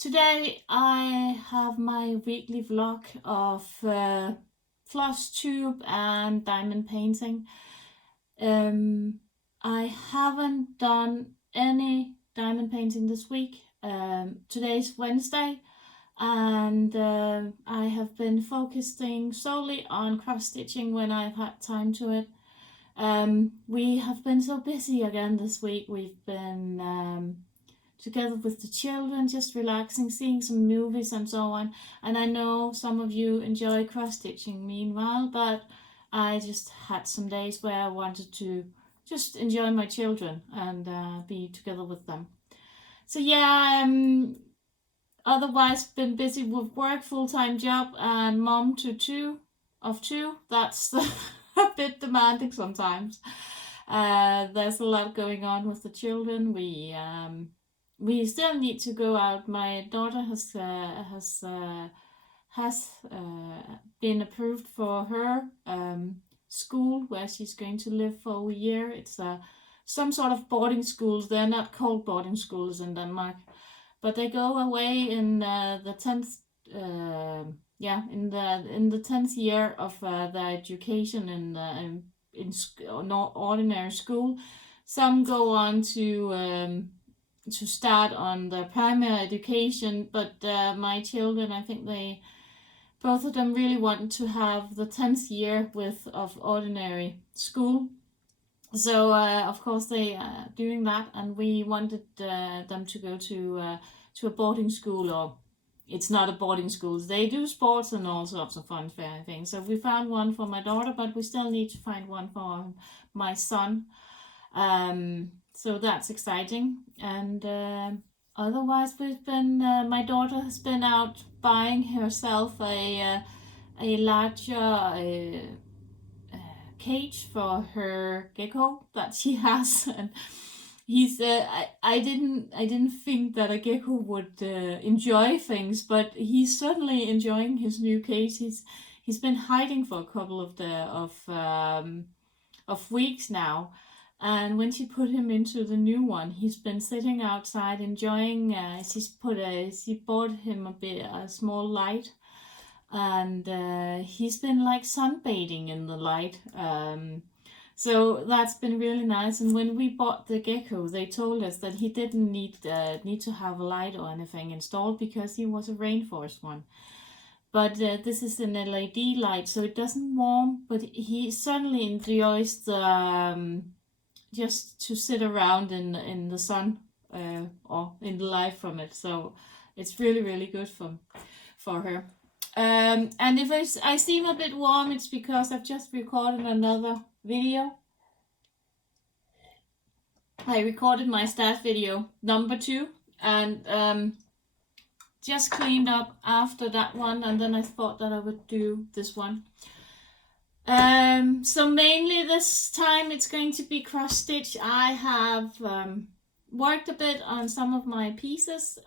Today I have my weekly vlog of Flosstube and diamond painting. I haven't done any diamond painting this week. Today's Wednesday, and I have been focusing solely on cross stitching when I've had time to it. We have been so busy again this week. We've been together with the children, just relaxing, seeing some movies and so on. And I know some of you enjoy cross-stitching meanwhile, but I just had some days where I wanted to just enjoy my children and be together with them. So yeah, otherwise been busy with work, full-time job, and mom to two. That's a bit demanding sometimes. There's a lot going on with the children. We still need to go out. My daughter has been approved for her school where she's going to live for a year. It's some sort of boarding schools. They're not called boarding schools in Denmark, but they go away in the 10th. In the 10th year of their education in ordinary school. Some go on to start on the primary education, but my children, I think both of them really want to have the 10th year of ordinary school. So of course they are doing that, and we wanted them to go to a boarding school, or it's not a boarding school. They do sports and all sorts of fun fair things. So we found one for my daughter, but we still need to find one for my son. So that's exciting. And otherwise, my daughter has been out buying herself a larger cage for her gecko that she has. And he's I didn't think that a gecko would enjoy things, but he's certainly enjoying his new cage. He's been hiding for a couple of weeks now. And when she put him into the new one, he's been sitting outside enjoying. She bought him a small light, and he's been like sunbathing in the light. So that's been really nice. And when we bought the gecko, they told us that he didn't need to have a light or anything installed because he was a rainforest one. But this is an LED light, so it doesn't warm. But he certainly enjoys the just to sit around in the sun or in the light from it. So it's really, really good for her. And if I seem a bit warm, it's because I've just recorded another video. I recorded my stat video number 2, and just cleaned up after that one, and then I thought that I would do this one. So mainly this time it's going to be cross stitch. I have worked a bit on some of my pieces.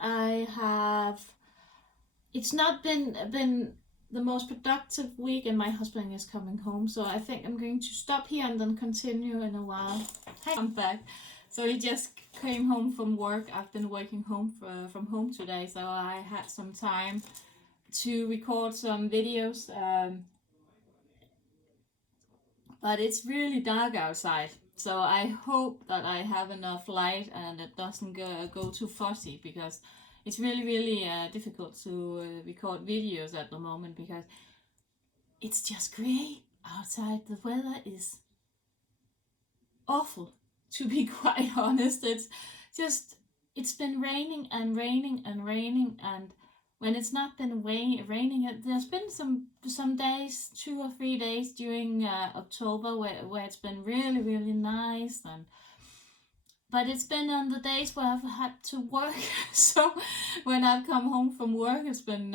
It's not been the most productive week, and my husband is coming home, so I think I'm going to stop here and then continue in a while. Hey, I'm back. So he just came home from work. I've been working from home today, so I had some time to record some videos. But it's really dark outside, so I hope that I have enough light and it doesn't go too fuzzy, because it's really, really difficult to record videos at the moment because it's just grey outside. The weather is awful, to be quite honest. It's been raining and raining and raining, and when it's not been raining, there's been some days, 2 or 3 days during October where it's been really, really nice, but it's been on the days where I've had to work. So when I've come home from work, it's been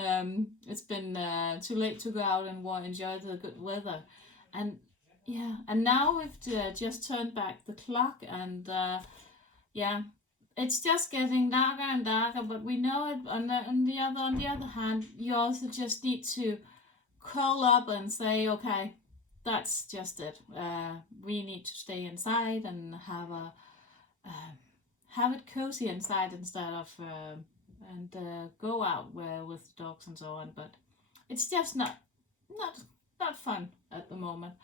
too late to go out and enjoy the good weather. And yeah, and now we've just turned back the clock, and yeah. It's just getting darker and darker, but we know it. On the other hand, you also just need to curl up and say, okay, that's just it. We need to stay inside and have it cozy inside instead of and go out with dogs and so on, but it's just not not fun at the moment.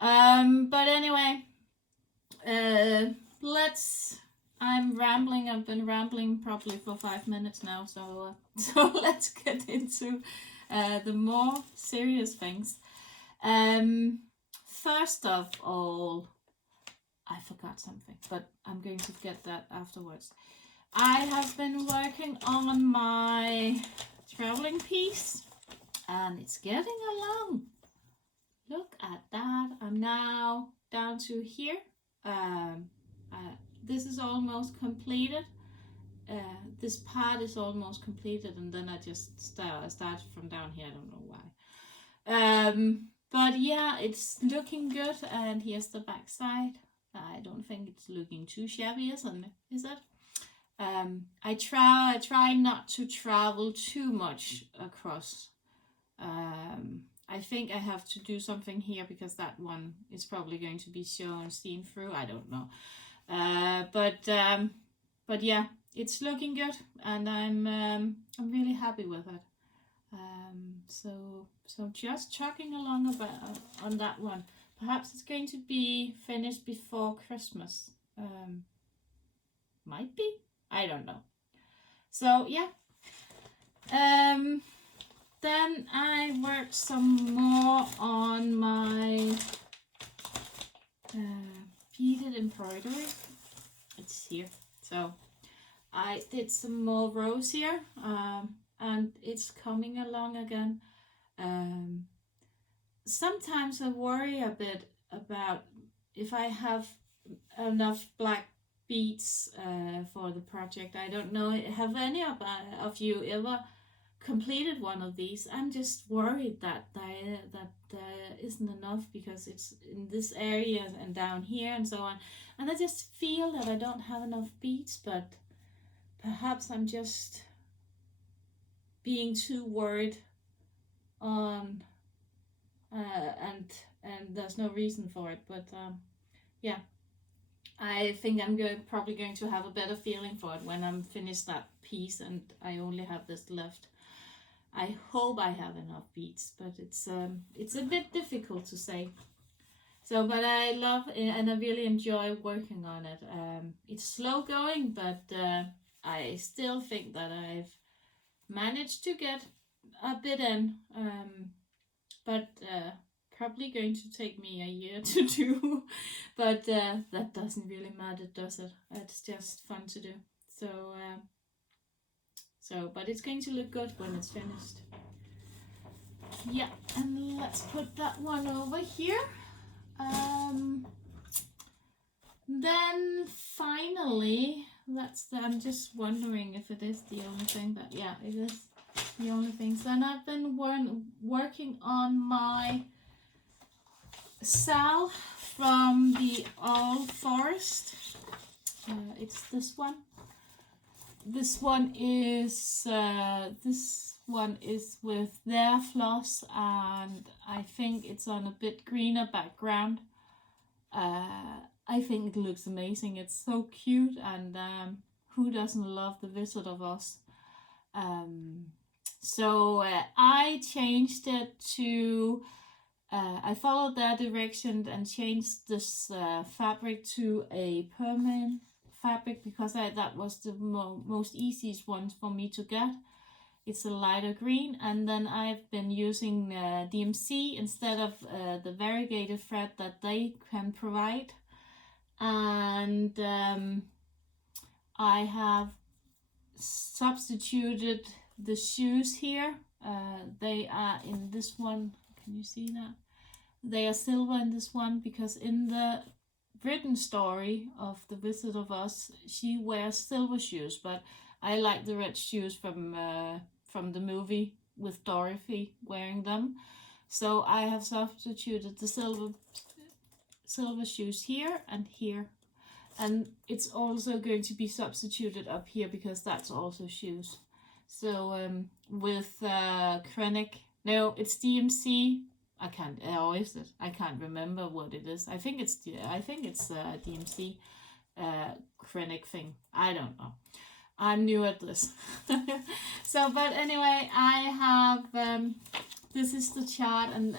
But anyway, let's. I'm rambling. I've been rambling probably for 5 minutes now, so so let's get into the more serious things. First of all, I forgot something, but I'm going to get that afterwards. I have been working on my traveling piece, and it's getting along. Look at that. I'm now down to here. This is almost completed. This part is almost completed, and then I just started from down here. I don't know why. But yeah, it's looking good, and here's the back side. I don't think it's looking too shabby, is it? I try not to travel too much across. I think I have to do something here because that one is probably going to be seen through. I don't know. But yeah, it's looking good, and I'm really happy with it. So just chugging along on that one. Perhaps it's going to be finished before Christmas. Might be. I don't know. So yeah. Then I worked some more on my beaded embroidery. It's here. So I did some more rows here, and it's coming along again. Sometimes I worry a bit about if I have enough black beads for the project. I don't know. Have any of you ever completed one of these? I'm just worried that isn't enough because it's in this area and down here and so on, and I just feel that I don't have enough beads, but perhaps I'm just being too worried on and there's no reason for it, but yeah, I think I'm probably going to have a better feeling for it when I'm finished that piece and I only have this left. I hope I have enough beads, but it's a bit difficult to say. So, but I love it and I really enjoy working on it. It's slow going, but I still think that I've managed to get a bit in. But probably going to take me a year to do. But that doesn't really matter, does it? It's just fun to do. So, but it's going to look good when it's finished. Yeah, and let's put that one over here. Then finally, I'm just wondering if it is the only thing, but yeah, it is the only thing. Then I've been working on my Sal from the old forest. It's this one. This one is with their floss, and I think it's on a bit greener background. I think it looks amazing. It's so cute, and who doesn't love the Wizard of Oz? So I changed it to. I followed their direction and changed this fabric to a permanent fabric because that was the most easiest one for me to get. It's a lighter green, and then I've been using DMC instead of the variegated thread that they can provide. And I have substituted the shoes here. They are in this one. Can you see that? They are silver in this one because in the written story of the Wizard of Oz, she wears silver shoes, but I like the red shoes from the movie with Dorothy wearing them. So I have substituted the silver shoes here and here. And it's also going to be substituted up here because that's also shoes. So with Krennic, no, it's DMC. I can't remember what it is. I think it's DMC Krennic thing. I don't know. I'm new at this. So, but anyway, I have, this is the chart, and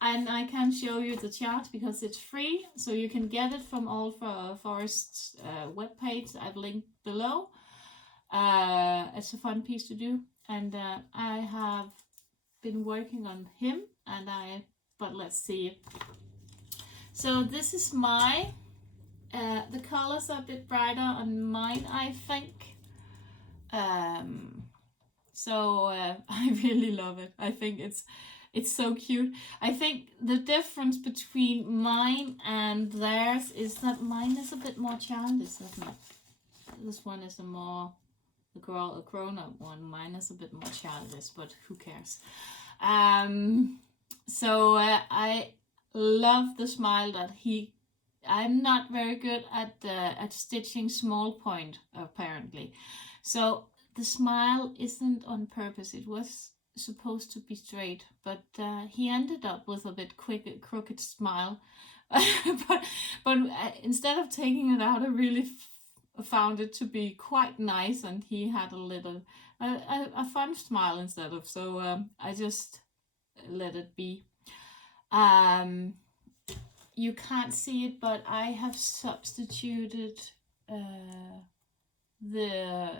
I can show you the chart because it's free, so you can get it from All for Forest's webpage. I've linked below. It's a fun piece to do, and I have been working on him, and but let's see. So this is my, the colors are a bit brighter on mine, I think. So I really love it. I think it's so cute. I think the difference between mine and theirs is that mine is a bit more childish, isn't it? This one is a grown-up one. Mine is a bit more childish, but who cares? So I love the smile that I'm not very good at stitching small point, apparently. So the smile isn't on purpose. It was supposed to be straight, but he ended up with a bit crooked smile. but instead of taking it out, I really found it to be quite nice, and he had a fun smile instead of. So I just let it be. You can't see it, but I have substituted the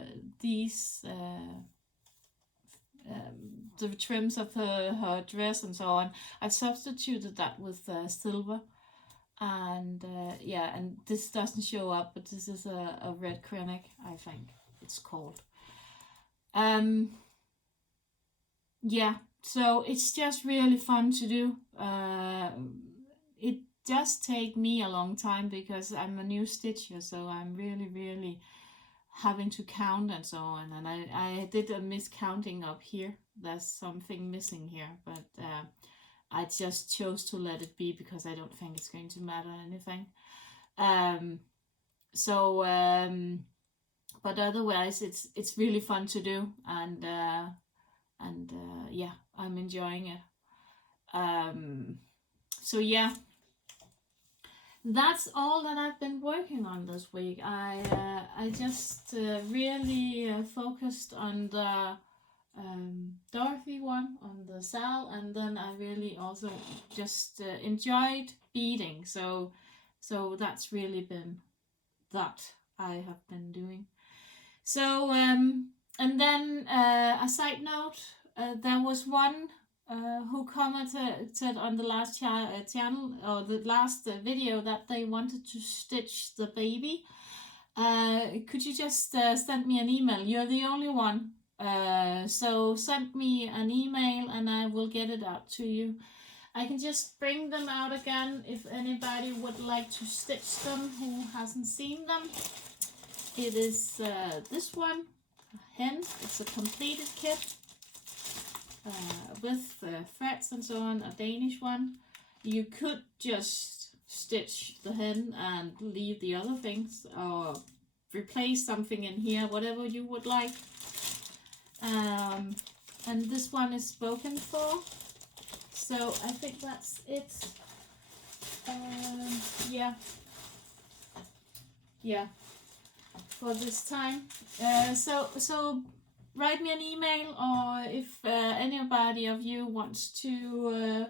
trims of her dress and so on. I've substituted that with silver, and yeah, and this doesn't show up, but this is a red Krennic, I think it's called. Yeah, so it's just really fun to do. It does take me a long time because I'm a new stitcher, so I'm really having to count and so on, and I did a miscounting up here. There's something missing here, but I just chose to let it be because I don't think it's going to matter anything. But otherwise it's really fun to do, and yeah, I'm enjoying it. So yeah, that's all that I've been working on this week. I just really focused on the Dorothy one, on the Sal, and then I really also just enjoyed beading. So that's really been that I have been doing. So and then a side note, there was one who commented on the last channel, or the last video, that they wanted to stitch the baby. Could you just send me an email? You're the only one. So send me an email and I will get it out to you. I can just bring them out again if anybody would like to stitch them who hasn't seen them. It is this one, hen. It's a completed kit. With threads and so on, a Danish one. You could just stitch the hen and leave the other things, or replace something in here, whatever you would like. And this one is spoken for, so I think that's it. Yeah, for this time. So write me an email, or if anybody of you wants to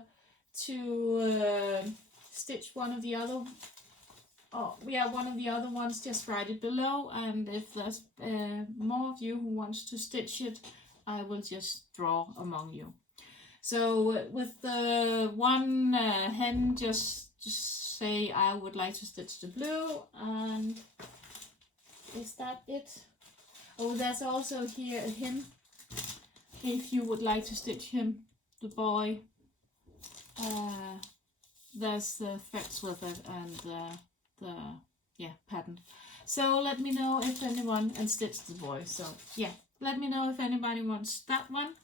stitch one of the other, one of the other ones, just write it below, and if there's more of you who wants to stitch it, I will just draw among you. So with the one hen, just say I would like to stitch the blue, and is that it? Oh, there's also here him, if you would like to stitch him, the boy. There's threads with it, and the pattern. So let me know if anyone, and stitch the boy. So yeah, let me know if anybody wants that one.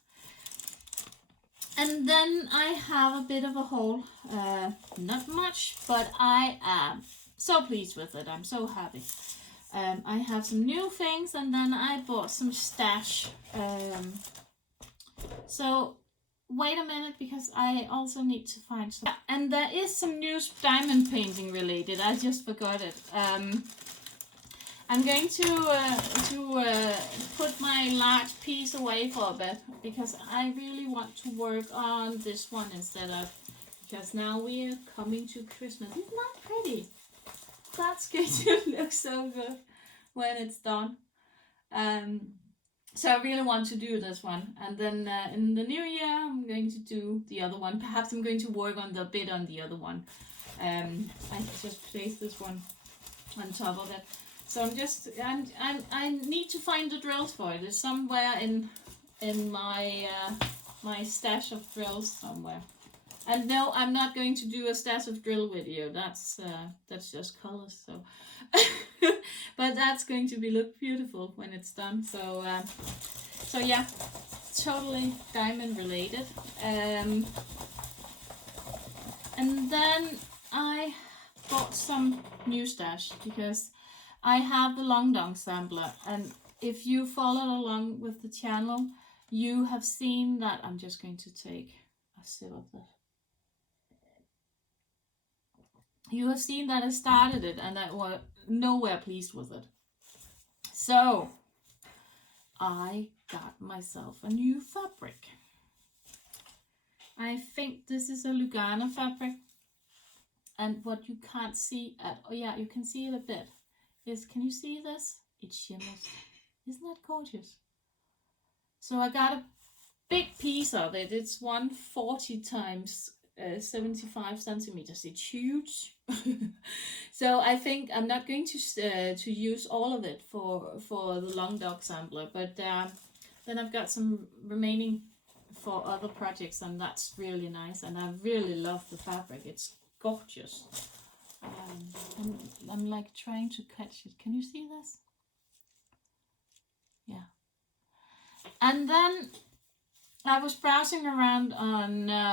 And then I have a bit of a haul, not much, but I am so pleased with it. I'm so happy. I have some new things, and then I bought some stash. So wait a minute, because I also need to find some. And there is some new diamond painting related. I just forgot it. I'm going to put my large piece away for a bit because I really want to work on this one instead of, because now we are coming to Christmas. Isn't that pretty? That's going to look so good when it's done. So I really want to do this one, and then in the new year I'm going to do the other one. Perhaps I'm going to work on the bit on the other one. I just placed this one on top of it. So I need to find the drills for it. It's somewhere in my my stash of drills somewhere. And no, I'm not going to do a stash of drill video. That's just colors. So, but that's going to look beautiful when it's done. So so yeah, totally diamond related. And then I bought some new stash because I have the long dong sampler, and if you followed along with the channel, you have seen that. I'm just going to take a sip of this. You have seen that I started it and I was nowhere pleased with it. So I got myself a new fabric. I think this is a Lugana fabric, and what you can't see at, oh yeah, you can see it a bit, is, can you see this? It shimmers. Isn't that gorgeous? So I got a big piece of it. It's 140 times 75 centimeters. It's huge. So I think I'm not going to use all of it for the long dog sampler, but then I've got some remaining for other projects, and that's really nice, and I really love the fabric. It's gorgeous. I'm like trying to catch it. Can you see this? Yeah. And then I was browsing around on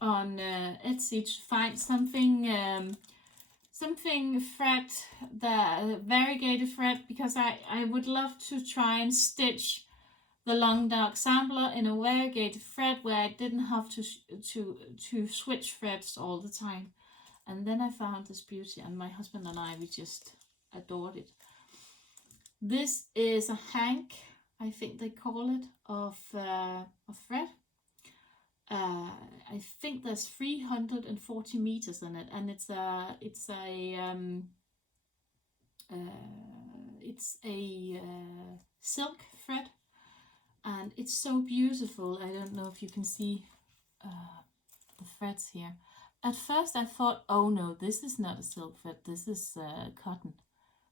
Etsy to find something something thread, the variegated thread, because I would love to try and stitch the long dark sampler in a variegated thread where I didn't have to switch threads all the time. And then I found this beauty, and my husband and I, we just adored it. This is a hank, I think they call it, of thread. I think there's 340 meters in it, and it's a silk thread, and it's so beautiful. I don't know if you can see the threads here. At first I thought, oh no, this is not a silk thread, this is cotton.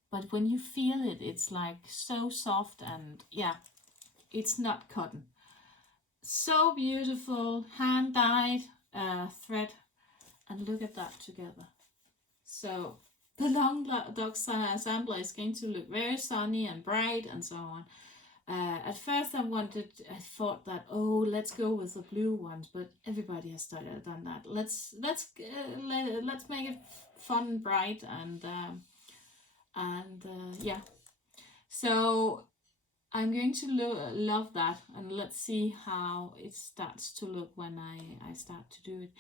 But when you feel it, it's like so soft, and yeah, it's not cotton. So beautiful, hand dyed thread, and look at that together. So the long dog sampler is going to look very sunny and bright and so on. At first I thought that, oh, let's go with the blue ones, but everybody has done that. Let's make it fun and bright, and yeah. So I'm going to love that, and let's see how it starts to look when I start to do it.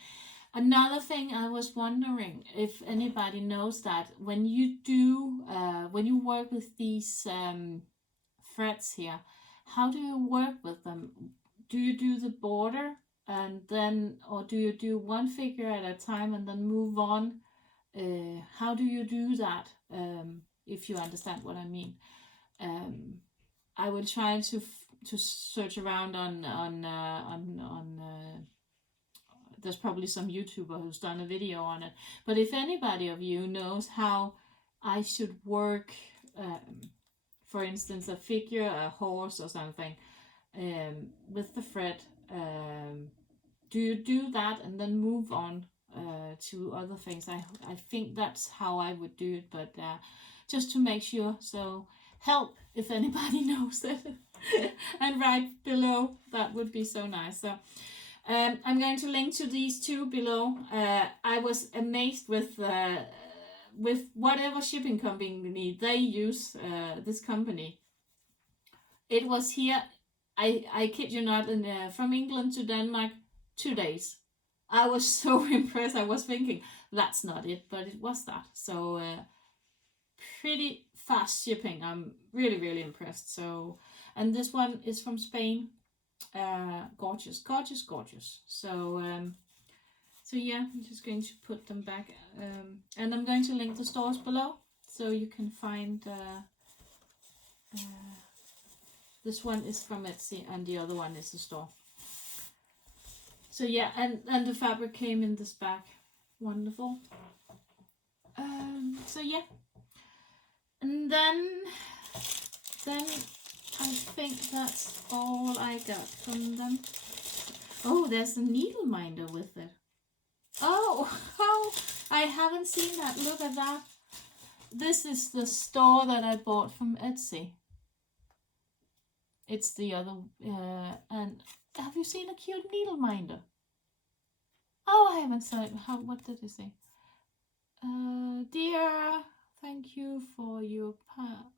Another thing, I was wondering if anybody knows that when you do when you work with these threads here, how do you work with them? Do you do the border and then, or do you do one figure at a time and then move on? How do you do that? If you understand what I mean. I will try to search around on there's probably some YouTuber who's done a video on it. But if anybody of you knows how I should work, for instance, a figure, a horse or something, with the thread, do you do that and then move on to other things? I think that's how I would do it, but just to make sure. So help if anybody knows it and write below. That would be so nice. So I'm going to link to these two below. I was amazed with whatever shipping company they use, this company. It was here, I kid you not, from England to Denmark, 2 days. I was so impressed. I was thinking, that's not it, but it was that. So pretty fast shipping. I'm really, really impressed. So, and this one is from Spain. Gorgeous, gorgeous, gorgeous. So, so yeah, I'm just going to put them back, and I'm going to link the stores below so you can find. This one is from Etsy, and the other one is the store. So yeah, and the fabric came in this bag. Wonderful. So yeah, and then I think that's all I got from them. Oh, there's a needle minder with it. Oh, I haven't seen that. Look at that. This is the store that I bought from Etsy. It's the other, and have you seen a cute needle minder? Oh, I haven't said it. What did it say? Dear, thank you for your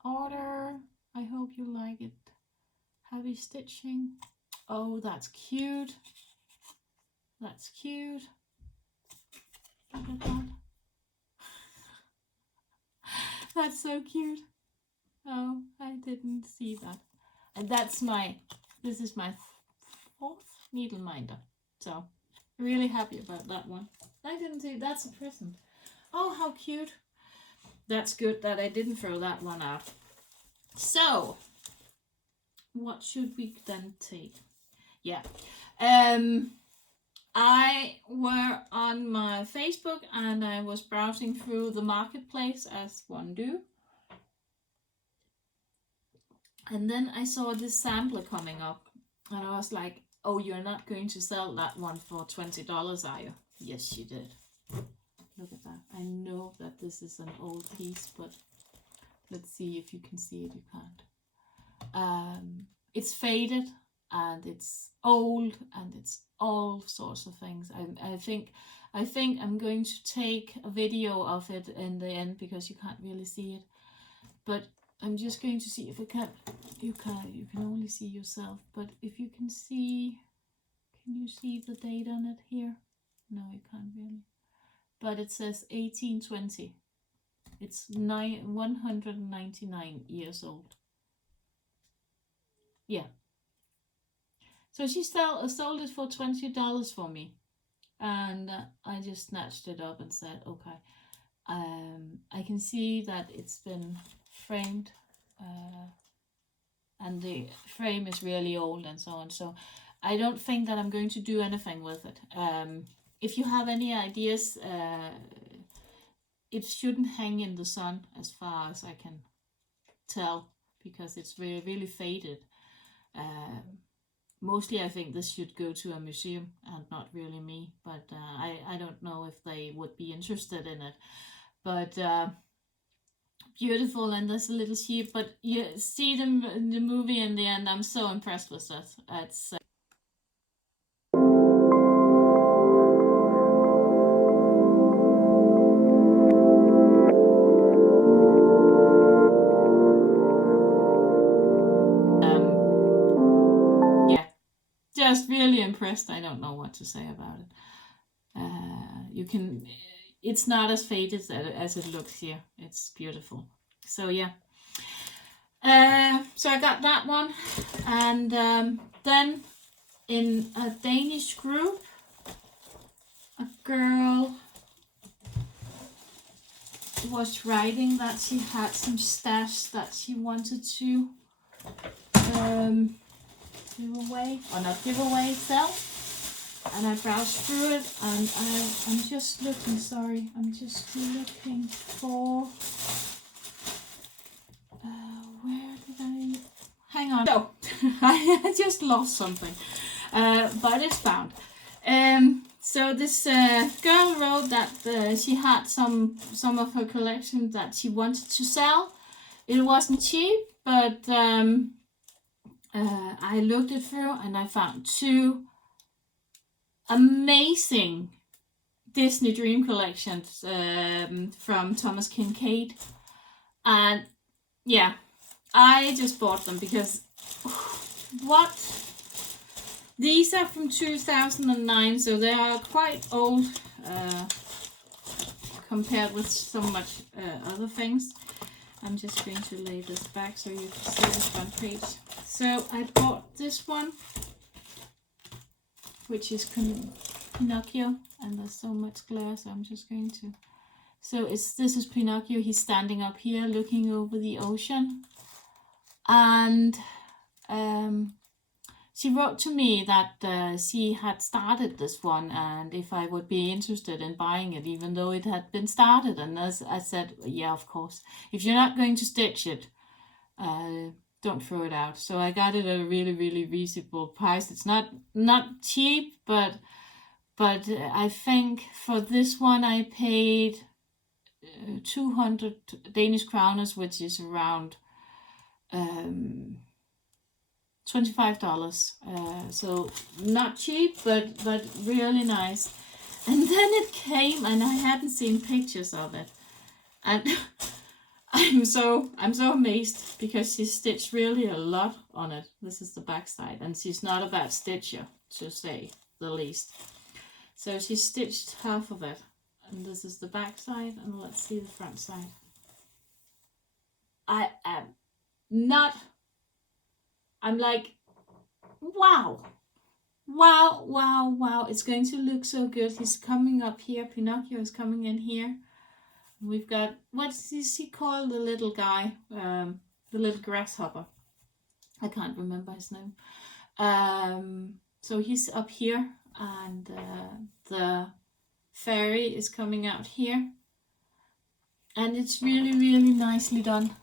order. I hope you like it. Heavy stitching. Oh, that's cute. That's cute. Look at that. That's so cute. Oh, I didn't see that. And this is my 4th needle minder. So, really happy about that one. I didn't see, that's a present. Oh, how cute. That's good that I didn't throw that one out. So, what should we then take? Yeah. I were on my Facebook and I was browsing through the marketplace as one do. And then I saw this sampler coming up and I was like, oh, you're not going to sell that one for $20, are you? Yes, she did. Look at that. I know that this is an old piece, but let's see if you can see it. You can't. It's faded and it's old and it's all sorts of things. I think I'm going to take a video of it in the end because you can't really see it. But I'm just going to see if I can. You can only see yourself. But if you can see the date on it here? No, you can't really. But it says 1820. It's 199 years old. Yeah. So she sold it for $20 for me, and I just snatched it up and said, okay. I can see that it's been framed, and the frame is really old and so on. So I don't think that I'm going to do anything with it. If you have any ideas, it shouldn't hang in the sun as far as I can tell, because it's really, really faded. Mostly I think this should go to a museum and not really me, but I don't know if they would be interested in it. But beautiful, and there's a little sheep, but you see them in the movie in the end. I'm so impressed with that. It's yeah, just really impressed. I don't know what to say about it. It's not as faded as it looks here. It's beautiful. So yeah. So I got that one, and then in a Danish group, a girl was writing that she had some stash that she wanted to give away, or not give away, sell. And I browsed through it, and I'm just looking, I'm just looking for, where did I, hang on, no, I just lost something, but it's found. So this girl wrote that she had some of her collection that she wanted to sell. It wasn't cheap, but I looked it through and I found 2 amazing Disney Dream collections from Thomas Kincaid, and yeah, I just bought them because these are from 2009, so they are quite old compared with so much other things. I'm just going to lay this back so you can see the front page. So I bought this one, which is Pinocchio, and there's so much glare, so I'm just going to... So this is Pinocchio. He's standing up here looking over the ocean. And she wrote to me that she had started this one and if I would be interested in buying it, even though it had been started. And as I said, yeah, of course. If you're not going to stitch it, don't throw it out. So I got it at a really, really reasonable price. It's not cheap, but I think for this one I paid 200 Danish kroners, which is around $25. So not cheap, but really nice. And then it came, and I hadn't seen pictures of it, and I'm so amazed because she stitched really a lot on it. This is the back side, and she's not a bad stitcher, to say the least. So she stitched half of it, and this is the back side, and let's see the front side. I'm like, wow, it's going to look so good. He's coming up here, Pinocchio is coming in here. We've got, what is he called, the little guy, the little grasshopper. I can't remember his name. So he's up here, and the fairy is coming out here. And it's really, really nicely done.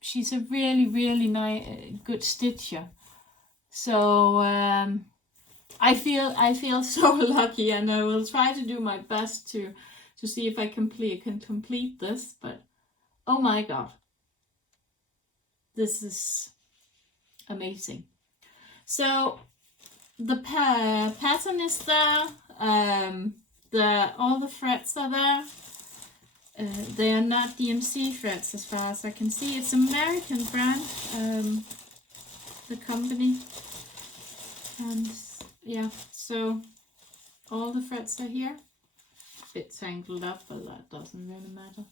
She's a really, really good stitcher. So I feel so lucky, and I will try to do my best to see if I can complete this. But oh my god, this is amazing. So the pattern is there. All the threads are there. They are not DMC threads as far as I can see. It's American brand, the company. And yeah, so all the threads are here. A bit tangled up, but that doesn't really matter.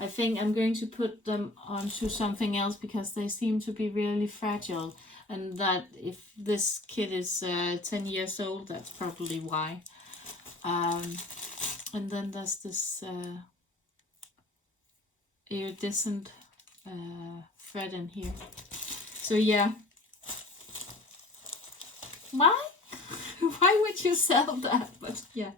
I think I'm going to put them onto something else because they seem to be really fragile. And that if this kid is 10 years old, that's probably why. And then there's this iridescent thread in here. So yeah. Why? Why would you sell that? But yeah.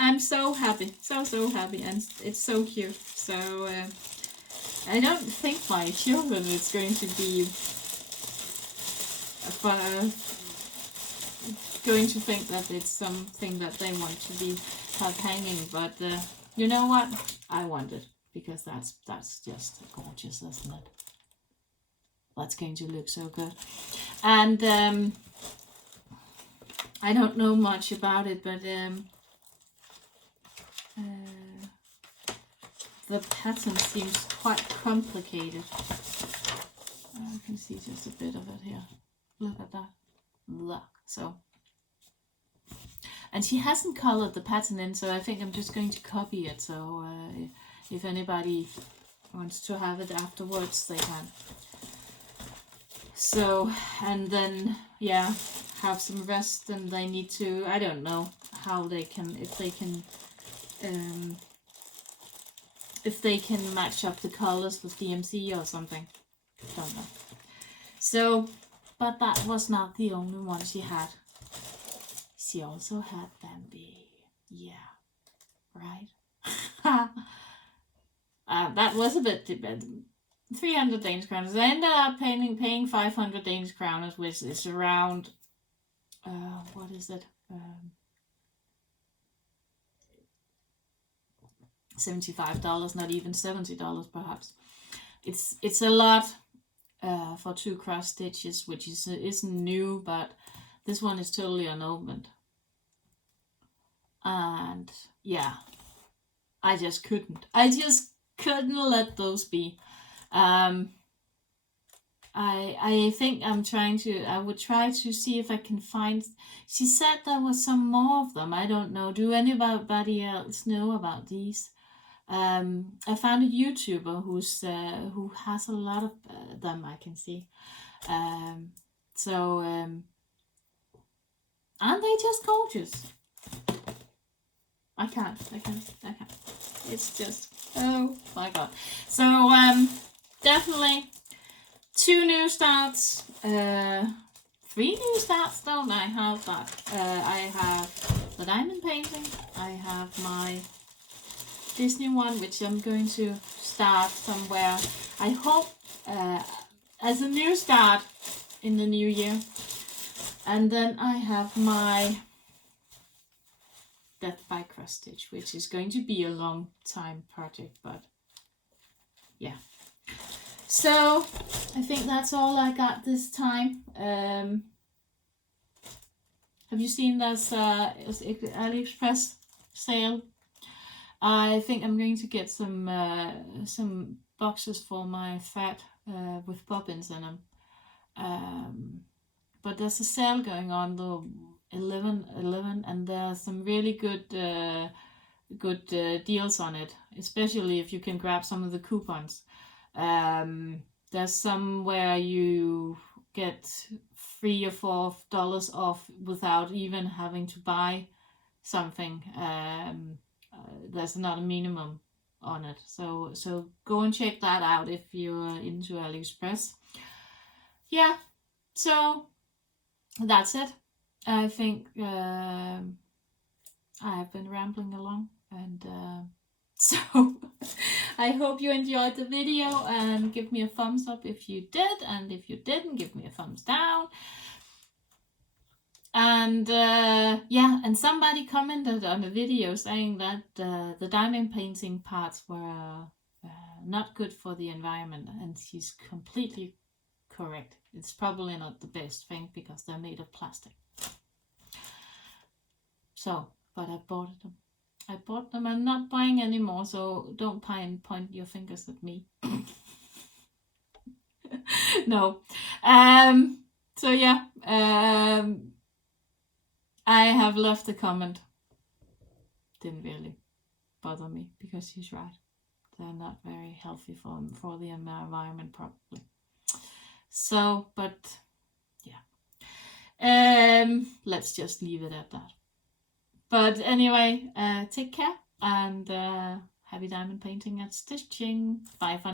I'm so happy. So happy, and it's so cute. So I don't think my children is going to be going to think that it's something that they want to have hanging, but you know what? I want it because that's just gorgeous, isn't it? That's going to look so good. And I don't know much about it, but the pattern seems quite complicated. I can see just a bit of it here. Look at that. Look. So, and she hasn't colored the pattern in, so I think I'm just going to copy it. So if anybody wants to have it afterwards, they can. So, and then yeah, have some rest, and they need to, I don't know how they can, if they can match up the colors with DMC or something. Don't know. So, but that was not the only one she had. She also had Bambi. Yeah, right? That was a bit 300 Danish crowns. I ended up paying 500 Danish crowns, which is around, what is it? $75, not even $70 perhaps. It's a lot for 2 cross stitches, which isn't new, but this one is totally unopened. And yeah, I just couldn't let those be. I I think I would try to see if I can find. She said there was some more of them. I don't know. Do anybody else know about these? I found a YouTuber who has a lot of them. I can see. Um, so aren't they just gorgeous? I can't. It's just, oh my god. So definitely 2 new starts, 3 new starts. Don't I have that? I have the diamond painting. I have my Disney one, which I'm going to start somewhere. I hope as a new start in the new year. And then I have my Death by Cross Stitch, which is going to be a long time project, but yeah. So I think that's all I got this time. Have you seen this AliExpress sale? I think I'm going to get some boxes for my fat with bobbins in them. But there's a sale going on, the 11, and there's some really good deals on it, especially if you can grab some of the coupons. There's some where you get $3 or $4 off without even having to buy something. There's not a minimum on it, so go and check that out if you're into AliExpress. Yeah, so that's it. I think I have been rambling along, and so I hope you enjoyed the video, and give me a thumbs up if you did, and if you didn't, give me a thumbs down. And yeah, and somebody commented on the video saying that the diamond painting parts were not good for the environment, and she's completely correct. It's probably not the best thing because they're made of plastic. So, but I bought them. I'm not buying anymore, so don't point your fingers at me. No. So yeah. I have left a comment. Didn't really bother me because she's right. They're not very healthy for the environment, probably. So, but yeah. Let's just leave it at that. But anyway, take care, and happy diamond painting and stitching. Bye for now.